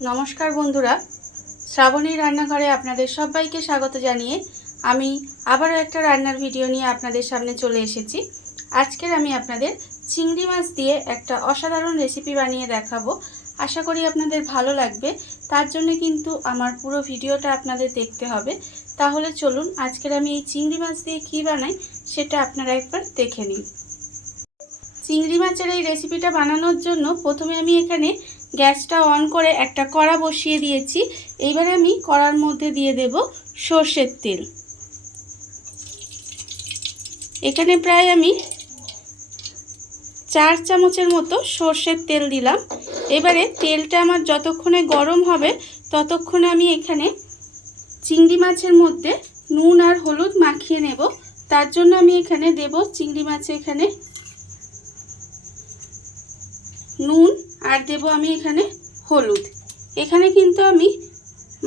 नमस्कार बंधुरा श्रावणी रान्नाघरे आपनादेर सबाइके स्वागत जानिए आमी आबारो एकटा रान्नार भिडियो निये आपनादेर सामने चले एसेछि। आजकेर आमी आपनादेर चिंगड़ी माछ दिये एकटा असाधारण रेसिपि बानिये देखाबो। आशा करी आपनादेर भालो लागबे। तार जोन्नो किन्तु आमार पुरो भिडियोटा आपनादेर देखते होबे। ताहले चलुन आजकेर आमी एई चिंगड़ी माछ दिये कि बानाई सेटा आपनारा एकबार देखे निन। चिंगड़ी माछेर एई रेसिपिटा बानानोर जोन्नो प्रथमे आमी एखाने গ্যাসটা অন করে একটা কড়া বসিয়ে দিয়েছি। এইবারে আমি কড়ার মধ্যে দিয়ে দেব সরষের তেল। এখানে প্রায় আমি 4 চামচের মতো সরষের তেল দিলাম। এবারে তেলটা আমার যতক্ষণে গরম হবে ততক্ষণে আমি এখানে চিংড়ি মাছের মধ্যে নুন আর হলুদ মাখিয়ে নেব। তার জন্য আমি এখানে দেব চিংড়ি মাছে এখানে নুন আর দেব আমি এখানে হলুদ। এখানে কিন্তু আমি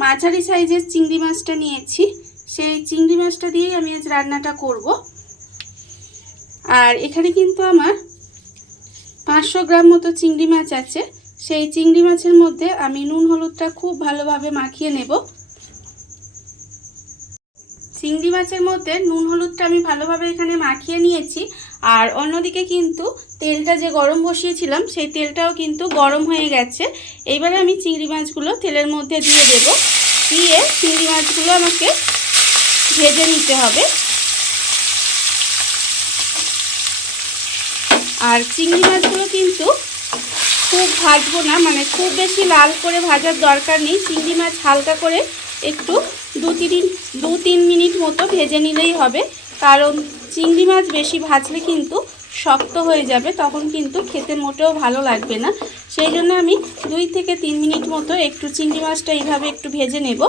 মাঝারি সাইজের চিংড়ি মাছটা নিয়েছি, সেই চিংড়ি মাছটা দিয়েই আমি আজ রান্নাটা করব। আর এখানে কিন্তু আমার 500 গ্রাম মতো চিংড়ি মাছ আছে। সেই চিংড়ি মাছের মধ্যে আমি নুন হলুদটা খুব ভালোভাবে মাখিয়ে নেব। চিংড়ি মাছের মধ্যে নুন হলুদটা আমি ভালোভাবে এখানে মাখিয়ে নিয়েছি। আর অন্যদিকে কিন্তু তেলটা যে গরম বসিয়েছিলাম সেই তেলটাও কিন্তু গরম হয়ে গেছে। এইবারে আমি চিংড়ি মাছগুলো তেলের মধ্যে দিয়ে দেব। দিয়ে চিংড়ি মাছগুলো আমাকে ভেজে নিতে হবে। আর চিংড়ি মাছগুলো কিন্তু খুব ভাজবো না, মানে খুব বেশি লাল করে ভাজার দরকার নেই। চিংড়ি মাছ হালকা করে একটু 2-3 মিনিট মতো ভেজে নিলেই হবে। কারণ চিংড়ি মাছ বেশি ভাজলে কিন্তু শক্ত হয়ে যাবে, তখন কিন্তু খেতে মোটেও ভালো লাগবে না। সেই জন্য আমি 2 থেকে 3 মিনিট মতো একটু চিংড়ি মাছটা এইভাবে একটু ভেজে নেব।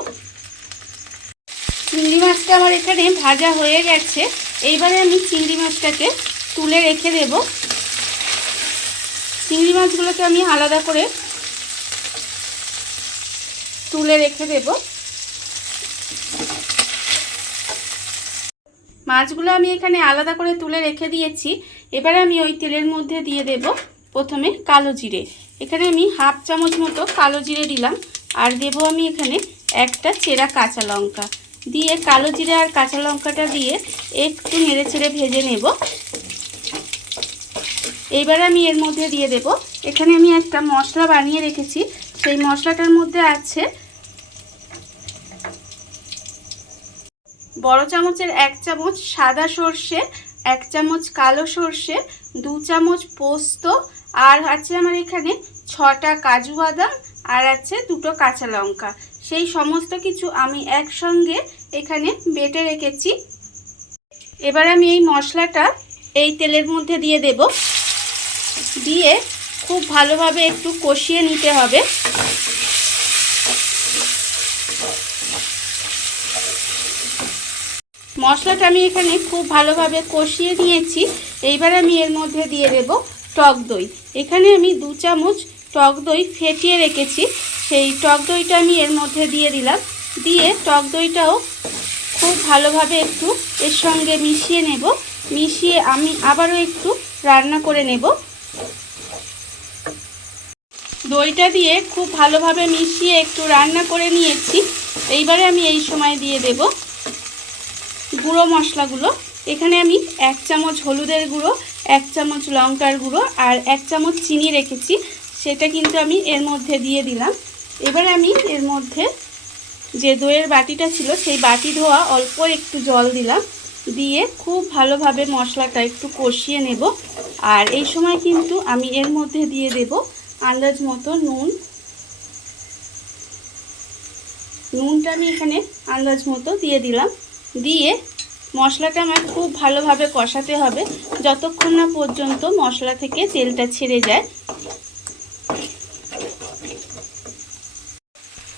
চিংড়ি মাছটা আমার এখানে ভাজা হয়ে গেছে। এইবারে আমি চিংড়ি মাছটাকে তুলে রেখে দেব। চিংড়ি মাছগুলোকে আমি আলাদা করে তুলে রেখে দেব। মাছগুলো আমি এখানে আলাদা করে তুলে রেখে দিয়েছি। এবারে আমি ওই তেলের মধ্যে দিয়ে দেব প্রথমে কালো জিরে। এখানে আমি 1/2 চামচ মতো কালো জিরে দিলাম। আর দেব আমি এখানে একটা চেরা কাঁচা লঙ্কা দিয়ে কালো জিরে আর কাঁচা লঙ্কাটা দিয়ে একটু নেড়েচেড়ে ভেজে নেব। এইবারে আমি এর মধ্যে দিয়ে দেব, এখানে আমি একটা মশলা বানিয়ে রেখেছি। সেই মশলাটার মধ্যে আছে বড় চামচের 1 চামচ সাদা সর্ষে, 1 চামচ কালো সর্ষে, 2 চামচ পোস্ত, আর আছে আমার এখানে 6টা কাজু বাদাম, আর আছে 2টো কাঁচা লঙ্কা। সেই সমস্ত কিছু আমি একসঙ্গে এখানে বেটে রেখেছি। এবার আমি এই মশলাটা এই তেলের মধ্যে দিয়ে দেব। দিয়ে খুব ভালোভাবে একটু কষিয়ে নিতে হবে। মশলাটা আমি এখানে খুব ভালোভাবে কষিয়ে নিয়েছি। এইবার আমি এর মধ্যে দিয়ে দেব টক দই। এখানে আমি 2 চামচ টক দই ফেটিয়ে রেখেছি, সেই টক দইটা আমি এর মধ্যে দিয়ে দিলাম। দিয়ে টক দইটাও খুব ভালোভাবে একটু এর সঙ্গে মিশিয়ে নেব। মিশিয়ে আমি আবারও একটু রান্না করে নেব। দইটা দিয়ে খুব ভালোভাবে মিশিয়ে একটু রান্না করে নিয়েছি। এইবারে আমি এই সময় দিয়ে দেব গুঁড়ো মশলাগুলো। এখানে আমি 1 চামচ হলুদের গুঁড়ো, 1 চামচ লঙ্কার গুঁড়ো আর 1 চামচ চিনি রেখেছি, সেটা কিন্তু আমি এর মধ্যে দিয়ে দিলাম। এবারে আমি এর মধ্যে যে দইয়ের বাটিটা ছিল সেই বাটি ধোয়া অল্প একটু জল দিলাম। দিয়ে খুব ভালোভাবে মশলাটা একটু কষিয়ে নেব। আর এই সময় কিন্তু আমি এর মধ্যে দিয়ে দেব আন্দাজ মতো নুন। নুনটা আমি এখানে আন্দাজ মতো দিয়ে দিলাম। দিয়ে মশলাটা আমার খুব ভালোভাবে কষাতে হবে যতক্ষণ না পর্যন্ত মশলা থেকে তেলটা ছেড়ে যায়।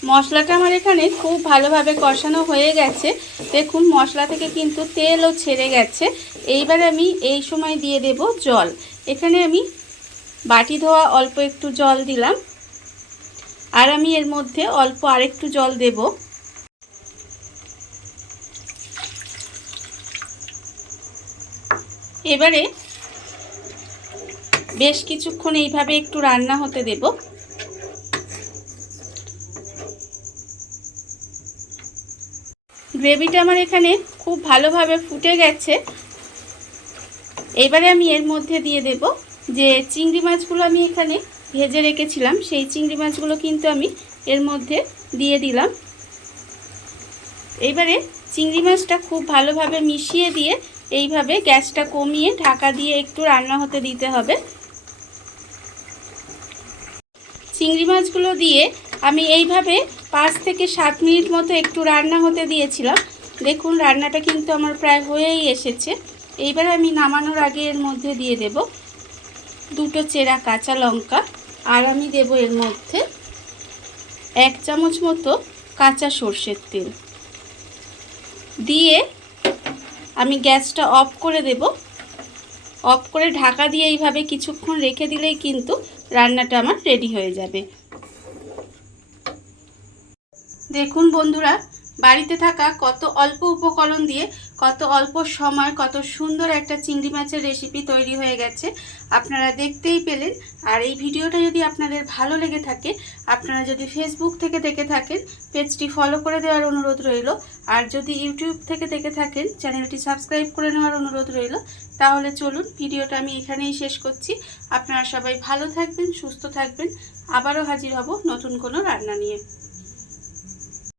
মশলাটা আমার এখানে খুব ভালোভাবে কষানো হয়ে গেছে। দেখুন মশলা থেকে কিন্তু তেলও ছেড়ে গেছে। এইবার আমি এই সময় দিয়ে দেব জল। এখানে আমি বাটি ধোয়া অল্প একটু জল দিলাম। আর আমি এর মধ্যে অল্প আরেকটু জল দেব। এবারে বেশ কিছুক্ষণ এইভাবে একটু রান্না হতে দেব। গ্রেভিটা আমার এখানে খুব ভালোভাবে ফুটে গেছে। এবারে আমি এর মধ্যে দিয়ে দেব যে চিংড়ি মাছগুলো আমি এখানে ভেজে রেখেছিলাম, সেই চিংড়ি মাছগুলো কিন্তু আমি এর মধ্যে দিয়ে দিলাম। এবারে চিংড়ি মাছটা খুব ভালোভাবে মিশিয়ে দিয়ে এইভাবে গ্যাসটা কমিয়ে ঢাকা দিয়ে একটু রান্না হতে দিতে হবে। চিংড়ি মাছগুলো দিয়ে আমি এইভাবে 5 থেকে 7 মিনিট মতো একটু রান্না হতে দিয়েছিলাম। দেখুন রান্নাটা কিন্তু আমার প্রায় হয়েই এসেছে। এইবার আমি নামানোর আগে এর মধ্যে দিয়ে দেব 2টো চেরা কাঁচা লঙ্কা, আর আমি দেব এর মধ্যে 1 চামচ মতো কাঁচা সর্ষের তেল দিয়ে আমি গ্যাসটা অফ করে দেব। অফ করে ঢাকা দিয়ে এইভাবে কিছুক্ষণ রেখে দিলেই কিন্তু রান্নাটা আমার রেডি হয়ে যাবে। দেখুন বন্ধুরা, বাড়িতে থাকা কত অল্প উপকরণ দিয়ে কত অল্প সময় কত সুন্দর একটা চিংড়ি মাছের রেসিপি তৈরি হয়ে গেছে, আপনারা দেখতেই পেলেন। আর এই ভিডিওটা যদি আপনাদের ভালো লেগে থাকে, আপনারা যদি ফেসবুক থেকে দেখে থাকেন পেজটি ফলো করে দেওয়ার অনুরোধ রইল, আর যদি ইউটিউব থেকে দেখে থাকেন চ্যানেলটি সাবস্ক্রাইব করে নেওয়ার অনুরোধ রইল। তাহলে চলুন ভিডিওটা আমি এখানেই শেষ করছি। আপনারা সবাই ভালো থাকবেন, সুস্থ থাকবেন। আবারও হাজির হব নতুন কোনো রান্না নিয়ে।